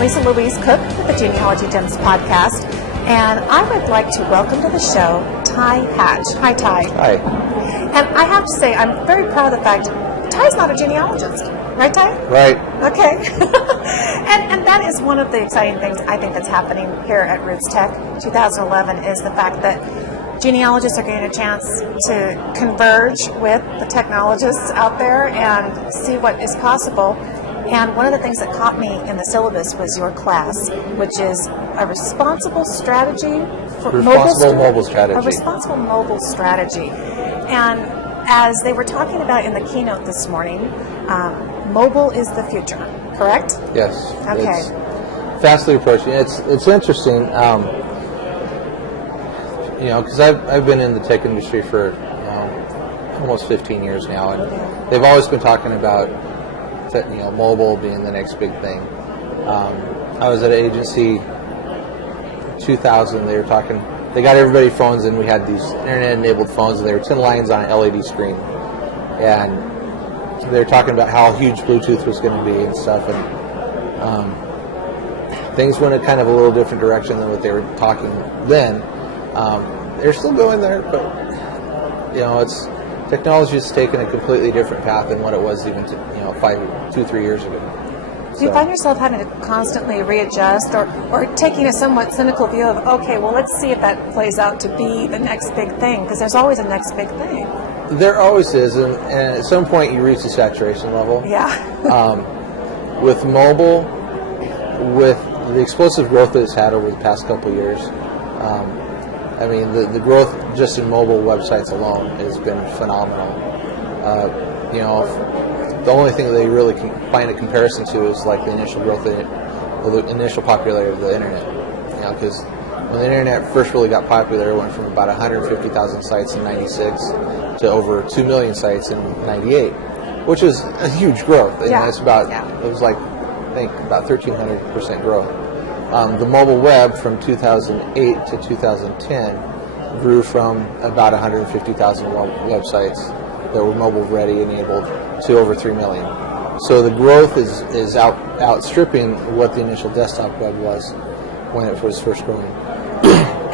Lisa Louise Cooke with the Genealogy Gems podcast, and I would like to welcome to the show Ty Hatch. Hi, Ty. Hi. And I have to say, I'm very proud of the fact Ty's not a genealogist. Right, Ty? Right. Okay. and that is one of the exciting things I think that's happening here at Roots Tech 2011 is the fact that genealogists are getting a chance to converge with the technologists out there and see what is possible. And one of the things that caught me in the syllabus was your class, which is a responsible strategy for mobile strategy. A responsible mobile strategy. And as they were talking about in the keynote this morning, mobile is the future, correct? Yes. Okay. It's fastly approaching. It's interesting, because I've been in the tech industry for almost 15 years now, and they've always been talking about mobile being the next big thing. I was at an agency 2000. They got everybody phones, and we had these internet-enabled phones, and they were 10 lines on an LED screen, and they were talking about how huge Bluetooth was going to be and stuff, and things went a kind of a little different direction than what they were talking then. They're still going there, but technology has taken a completely different path than what it was even 2-3 years ago. Do you find yourself having to constantly readjust or taking a somewhat cynical view of, okay, well, let's see if that plays out to be the next big thing, because there's always a next big thing. There always is, and at some point you reach the saturation level. Yeah. With mobile, with the explosive growth that it's had over the past couple of years, the growth just in mobile websites alone has been phenomenal. The only thing that they really can find a comparison to is like the initial growth, the initial popularity of the internet. Because when the internet first really got popular, it went from about 150,000 sites in '96 to over 2 million sites in '98, which is a huge growth. And it's it was like, I think, about 1,300% growth. The mobile web from 2008 to 2010 grew from about 150,000 websites that were mobile ready enabled to over 3 million. So the growth is outstripping what the initial desktop web was when it was first growing.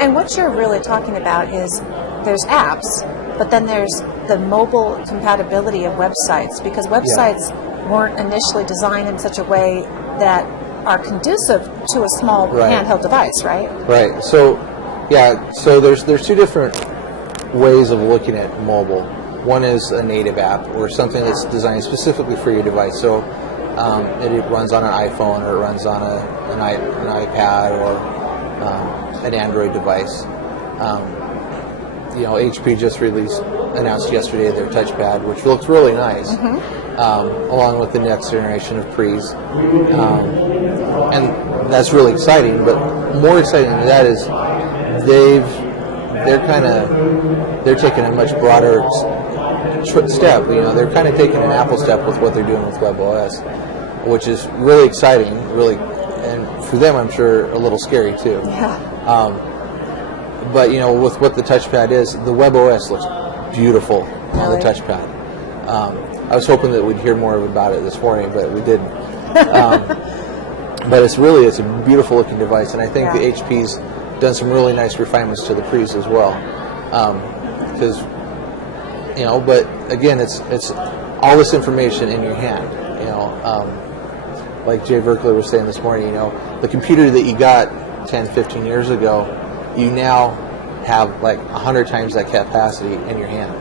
And what you're really talking about is there's apps, but then there's the mobile compatibility of websites, because websites weren't initially designed in such a way that are conducive to a small handheld device, right? Right. So there's two different ways of looking at mobile. One is a native app, or something that's designed specifically for your device. So it runs on an iPhone, or it runs on an iPad, or an Android device. HP just announced yesterday their touchpad, which looks really nice, along with the next generation of Pre's. And that's really exciting, but more exciting than that is they're taking a much broader step. They're kind of taking an Apple step with what they're doing with WebOS, which is really exciting, and for them, I'm sure, a little scary too. Yeah. But with what the touchpad is, the WebOS looks beautiful on the touchpad. I was hoping that we'd hear more about it this morning, but we didn't. But it's a beautiful looking device, and I think the HP's done some really nice refinements to the Pre's as well. But again, it's all this information in your hand. Like Jay Verkler was saying this morning, the computer that you got 10, 15 years ago, you now have like 100 times that capacity in your hand.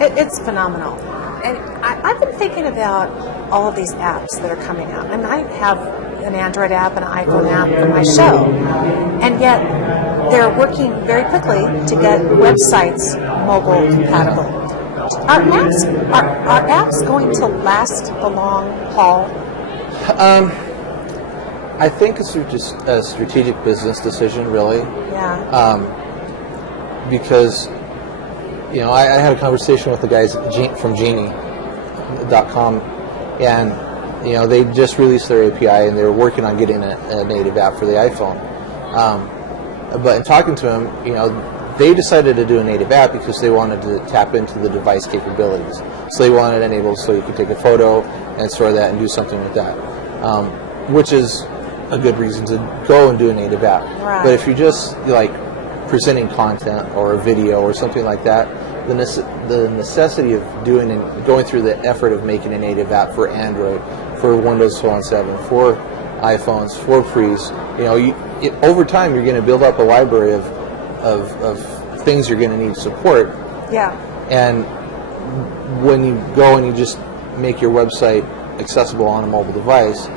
It's phenomenal. And I've been thinking about all of these apps that are coming out. And I have an Android app and an iPhone app for my show. And yet they're working very quickly to get websites mobile compatible. Are apps going to last the long haul? I think it's just a strategic business decision, really. Yeah. Because, I had a conversation with the guys from Genie.com, and, they just released their API, and they were working on getting a native app for the iPhone. But in talking to them, they decided to do a native app because they wanted to tap into the device capabilities. So they wanted it enabled so you could take a photo and store that and do something with that, which is a good reason to go and do a native app. Right. But if you're just like presenting content or a video or something like that, the necessity of doing and going through the effort of making a native app for Android, for Windows Phone 7, for iPhones, for Pre's, over time you're going to build up a library of things you're going to need support. Yeah. And when you go and you just make your website accessible on a mobile device,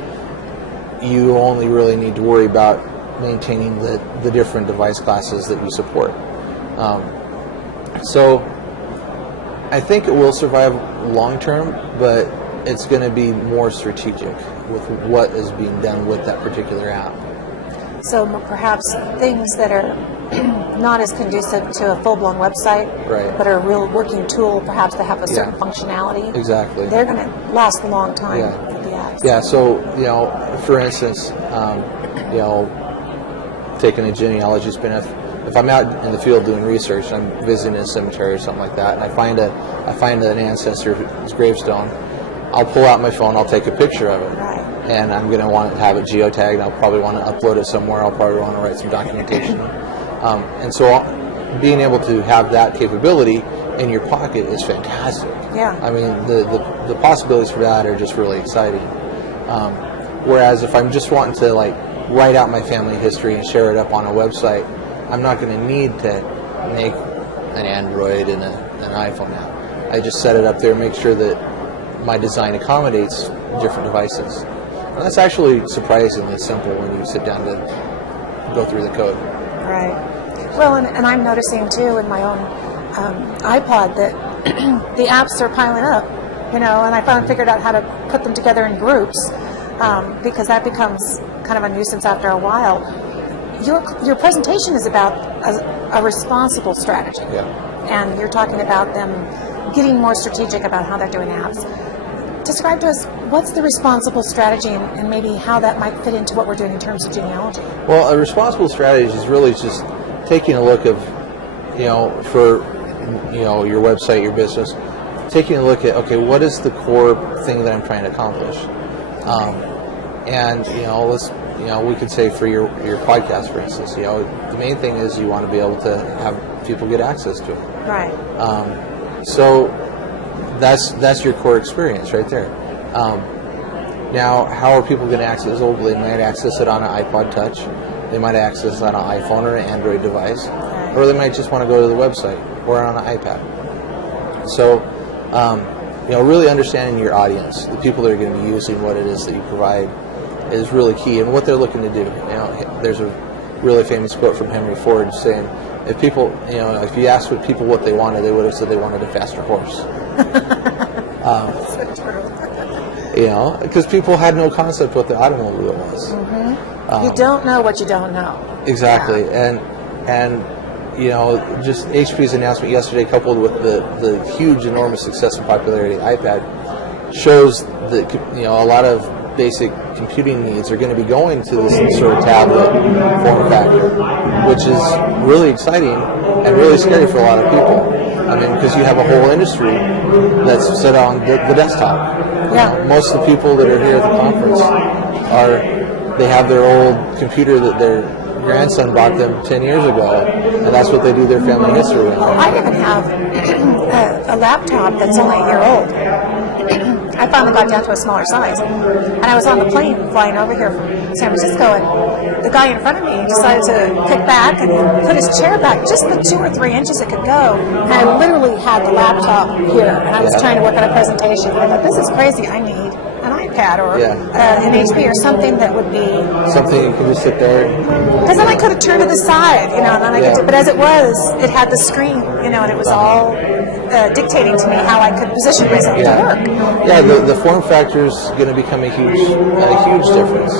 you only really need to worry about maintaining the different device classes that you support. So I think it will survive long term, but it's going to be more strategic with what is being done with that particular app. So perhaps things that are not as conducive to a full-blown website, Right. but are a real working tool, perhaps that have a certain Yeah. functionality. Exactly. They're going to last a long time Yeah. for the apps. Yeah, so, for instance, taking a genealogy spin-off, if I'm out in the field doing research, I'm visiting a cemetery or something like that, and I find an ancestor's gravestone, I'll pull out my phone, I'll take a picture of it. Right. And I'm going to want to have it geotagged. I'll probably want to upload it somewhere. I'll probably want to write some documentation. And so being able to have that capability in your pocket is fantastic. Yeah. I mean, the possibilities for that are just really exciting. Whereas if I'm just wanting to write out my family history and share it up on a website, I'm not going to need to make an Android and an iPhone app. I just set it up there, make sure that my design accommodates different devices. And that's actually surprisingly simple when you sit down to go through the code. Right. Well, and I'm noticing too in my own iPod that the apps are piling up, and I finally figured out how to put them together in groups because that becomes kind of a nuisance after a while. Your presentation is about a responsible strategy. Yeah. And you're talking about them getting more strategic about how they're doing apps. Describe to us what's the responsible strategy and maybe how that might fit into what we're doing in terms of genealogy. Well, a responsible strategy is really just taking a look of, for, your website, your business, taking a look at, okay, what is the core thing that I'm trying to accomplish? And, we could say for your podcast, for instance, the main thing is you want to be able to have people get access to it. Right. So that's your core experience right there. Now, how are people going to access it? Well, they might access it on an iPod Touch. They might access it on an iPhone or an Android device. Right. Or they might just want to go to the website or on an iPad. So, really understanding your audience, the people that are going to be using what it is that you provide, is really key, and what they're looking to do. There's a really famous quote from Henry Ford saying, if people, if you asked people what they wanted, they would have said they wanted a faster horse. So true. Because people had no concept what the automobile was. Mm-hmm. You don't know what you don't know. Exactly, Yeah. and just HP's announcement yesterday, coupled with the huge, enormous success and popularity of the iPad, shows that a lot of basic computing needs are going to be going to this sort of tablet form factor, which is really exciting and really scary for a lot of people. I mean, because you have a whole industry that's set on the desktop. Yeah. Most of the people that are here at the conference they have their old computer that their grandson bought them 10 years ago, and that's what they do their family history with. Well, I even have a laptop that's only a year old. I finally got down to a smaller size. And I was on the plane flying over here from San Francisco, and the guy in front of me decided to kick back and put his chair back just the 2 or 3 inches it could go. And I literally had the laptop here, and I was trying to work on a presentation. And I thought, this is crazy. I need an iPad or an HP or something that would be... Something you can just sit there. Because then I could have turned to the side, and then I could do, but as it was, it had the screen, and it was all dictating to me how I could position myself to work. Yeah, the form factor is going to become a huge difference.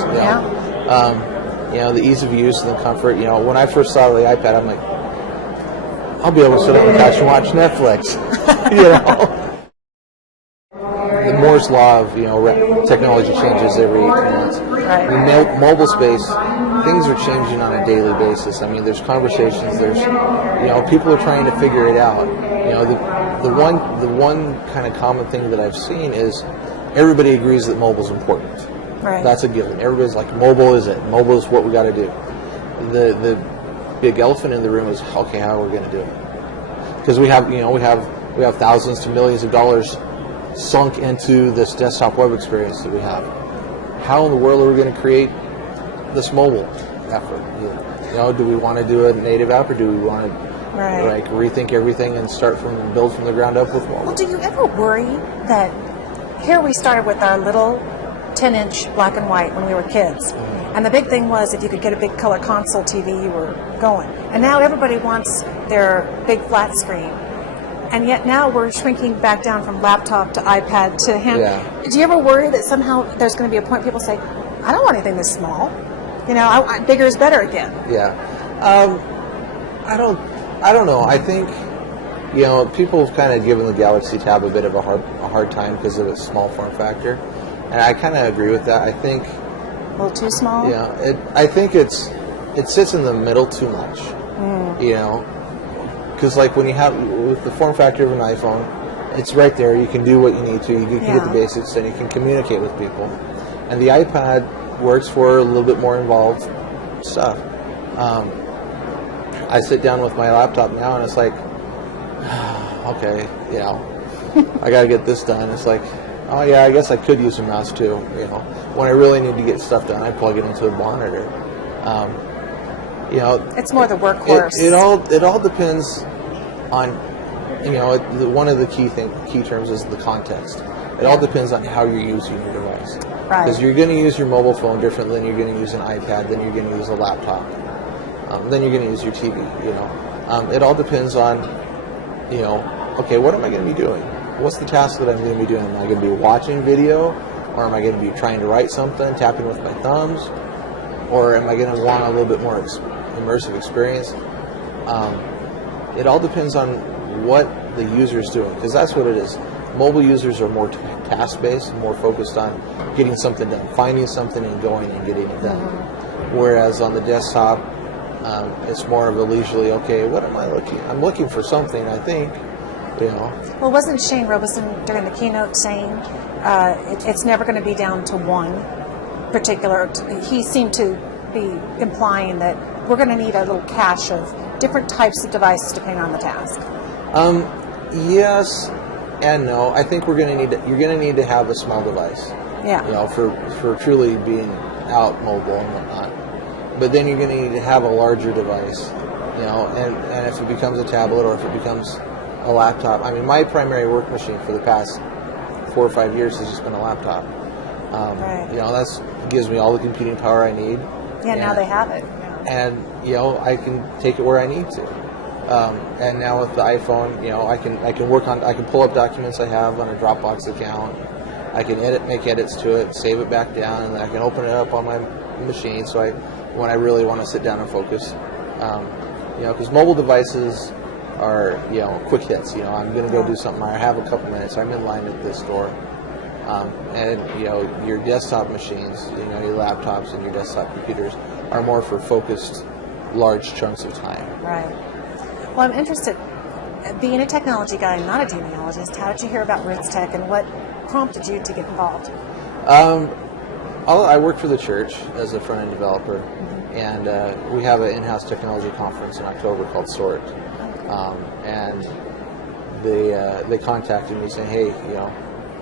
The ease of use and the comfort. When I first saw the iPad, I'm like, I'll be able to sit on the couch and watch Netflix. The Moore's law of technology changes every 18 months. Right. In the mobile space, things are changing on a daily basis. I mean, there's conversations. There's people are trying to figure it out. The one kind of common thing that I've seen is everybody agrees that mobile's important. Right. That's a given. Everybody's like, mobile is it. Mobile is what we got to do. The big elephant in the room is, okay, how are we going to do it? Because we have thousands to millions of dollars sunk into this desktop web experience that we have. How in the world are we going to create this mobile effort? Do we want to do a native app, or do we want to like rethink everything and build from the ground up with mobile? Well, do you ever worry that here we started with our little 10-inch black and white when we were kids, and the big thing was if you could get a big color console TV, you were going. And now everybody wants their big flat screen. And yet now we're shrinking back down from laptop to iPad to hand. Yeah. Do you ever worry that somehow there's going to be a point people say, I don't want anything this small. Bigger is better again. Yeah. I don't know. I think, people have kind of given the Galaxy Tab a bit of a hard time because of its small form factor. And I kind of agree with that. I think... A little too small? Yeah. I think it sits in the middle too much. Because like when you have, with the form factor of an iPhone, it's right there. You can do what you need to. You can get the basics, and you can communicate with people. And the iPad works for a little bit more involved stuff. I sit down with my laptop now, and it's like, okay, I got to get this done. It's like, oh yeah, I guess I could use a mouse too. When I really need to get stuff done, I plug it into a monitor. It's more the workhorse. It all depends on, one of the key terms is the context. It all depends on how you're using your device. Right. Because you're going to use your mobile phone differently than you're going to use an iPad, then you're going to use a laptop, then you're going to use your TV. It all depends on, okay, what am I going to be doing? What's the task that I'm going to be doing? Am I going to be watching video, or am I going to be trying to write something, tapping with my thumbs, or am I going to want a little bit more immersive experience? It all depends on what the user is doing, because that's what it is. Mobile users are more task-based, more focused on getting something done, finding something and going and getting it done. Whereas on the desktop, it's more of a leisurely, okay, what am I looking? I'm looking for something, I think, Well, wasn't Shane Robeson during the keynote saying it's never going to be down to one particular? He seemed to be implying that we're going to need a little cache of different types of devices depending on the task. Yes and no. I think you're going to need to have a small device. Yeah. For truly being out mobile and whatnot. But then you're going to need to have a larger device. And if it becomes a tablet or if it becomes a laptop. I mean, my primary work machine for the past 4 or 5 years has just been a laptop. That gives me all the computing power I need. Yeah, now they have it. And I can take it where I need to. And now with the iPhone, I can pull up documents I have on a Dropbox account. I can make edits to it, save it back down, and then I can open it up on my machine. So when I really want to sit down and focus, because mobile devices are quick hits. I'm going to go do something. I have a couple minutes. I'm in line at this store. And your desktop machines, your laptops and your desktop computers are more for focused, large chunks of time. Right. Well, I'm interested. Being a technology guy, not a genealogist, how did you hear about Roots Tech, and what prompted you to get involved? I work for the church as a front-end developer, and we have an in-house technology conference in October called SORT. And they contacted me saying, hey,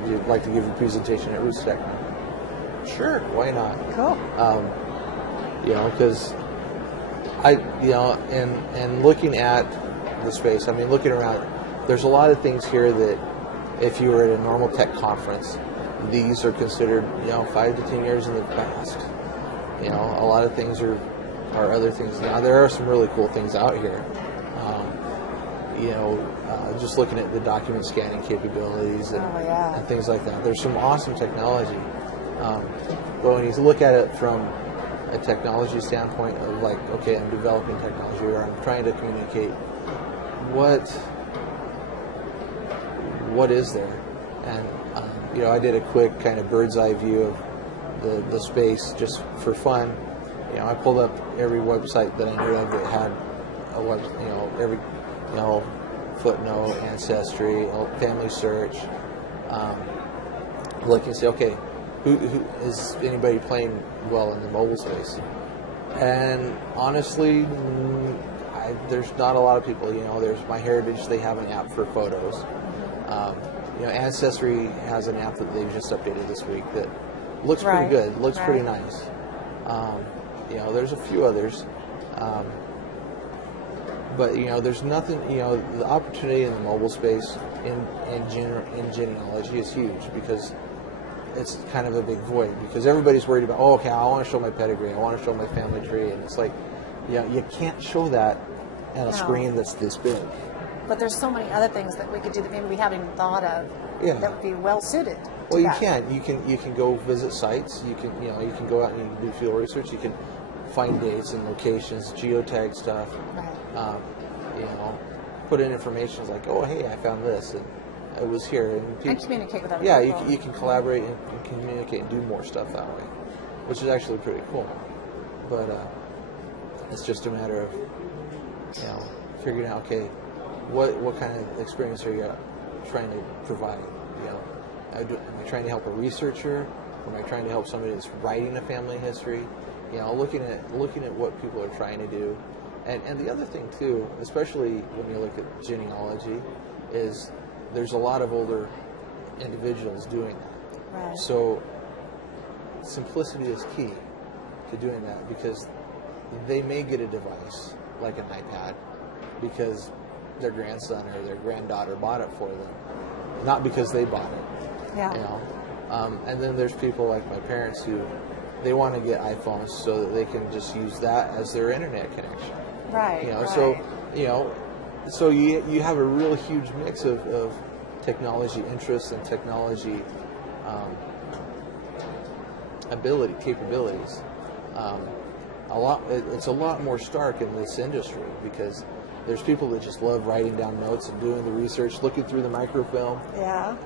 you'd like to give a presentation at Roots Tech? Sure, why not? Cool. Because and looking at the space, I mean, looking around, there's a lot of things here that if you were at a normal tech conference, these are considered, 5 to 10 years in the past. A lot of things are other things now. There are some really cool things out here. Just looking at the document scanning capabilities and things like that. There's some awesome technology. But when you look at it from a technology standpoint of like, okay, I'm developing technology or I'm trying to communicate, what is there? And, I did a quick kind of bird's eye view of the space just for fun. I pulled up every website that I knew of that had a web, every, footnote, ancestry, family search, look and say, okay, who is anybody playing well in the mobile space? And honestly, there's not a lot of people. There's MyHeritage. They have an app for photos. Ancestry has an app that they've just updated this week that looks pretty good. Looks pretty nice. There's a few others. But there's nothing. The opportunity in the mobile space in genealogy is huge because it's kind of a big void because everybody's worried about, okay, I want to show my pedigree, I want to show my family tree, and it's like, you can't show that on a screen that's this big. But there's so many other things that we could do that maybe we haven't even thought of that would be well suited. Well, you can go visit sites. You can go out and you can do field research. You can find dates and locations, geotag stuff. Right. Put in information like, oh, hey, I found this and it was here, and communicate with other people. Yeah, you can collaborate and communicate and do more stuff that way, which is actually pretty cool. But it's just a matter of figuring out, okay, what kind of experience are you trying to provide? Am I trying to help a researcher? Or am I trying to help somebody that's writing a family history? Looking at what people are trying to do. And the other thing too, especially when you look at genealogy, is there's a lot of older individuals doing that. Right. So simplicity is key to doing that because they may get a device like an iPad because their grandson or their granddaughter bought it for them, not because they bought it. Yeah. And then there's people like my parents who they want to get iPhones so that they can just use that as their internet connection. Right. So you have a real huge mix of technology interests and technology capabilities. It's a lot more stark in this industry because there's people that just love writing down notes and doing the research, looking through the microfilm. Yeah.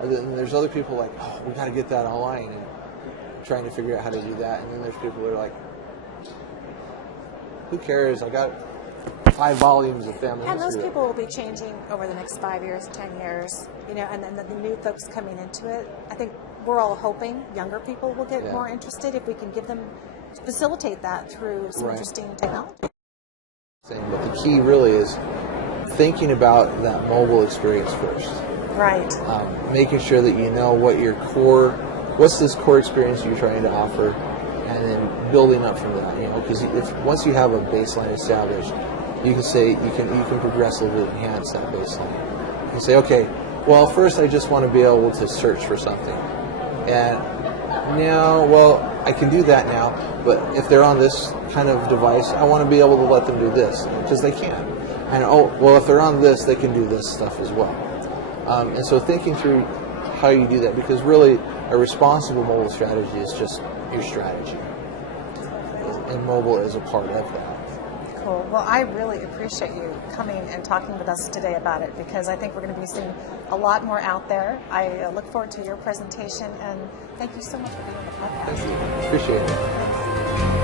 And then there's other people like, oh, we got to get that online and trying to figure out how to do that. And then there's people that are like, who cares? I got 5 volumes of family history. And those people will be changing over the next 5 years, 10 years, and then the new folks coming into it. I think we're all hoping younger people will get more interested if we can facilitate that through some interesting technology. But the key really is thinking about that mobile experience first. Right. Making sure that you know what's this core experience you're trying to offer, and then building up from that. Because once you have a baseline established, you can say you can progressively enhance that baseline. You can say, okay, well, first I just want to be able to search for something, and now, well, I can do that now. But if they're on this kind of device, I want to be able to let them do this because they can. And if they're on this, they can do this stuff as well. And so thinking through how you do that, because really a responsible mobile strategy is just your strategy, and mobile is a part of that. Cool. Well, I really appreciate you coming and talking with us today about it because I think we're going to be seeing a lot more out there. I look forward to your presentation, and thank you so much for being on the podcast. Thank you. Appreciate it.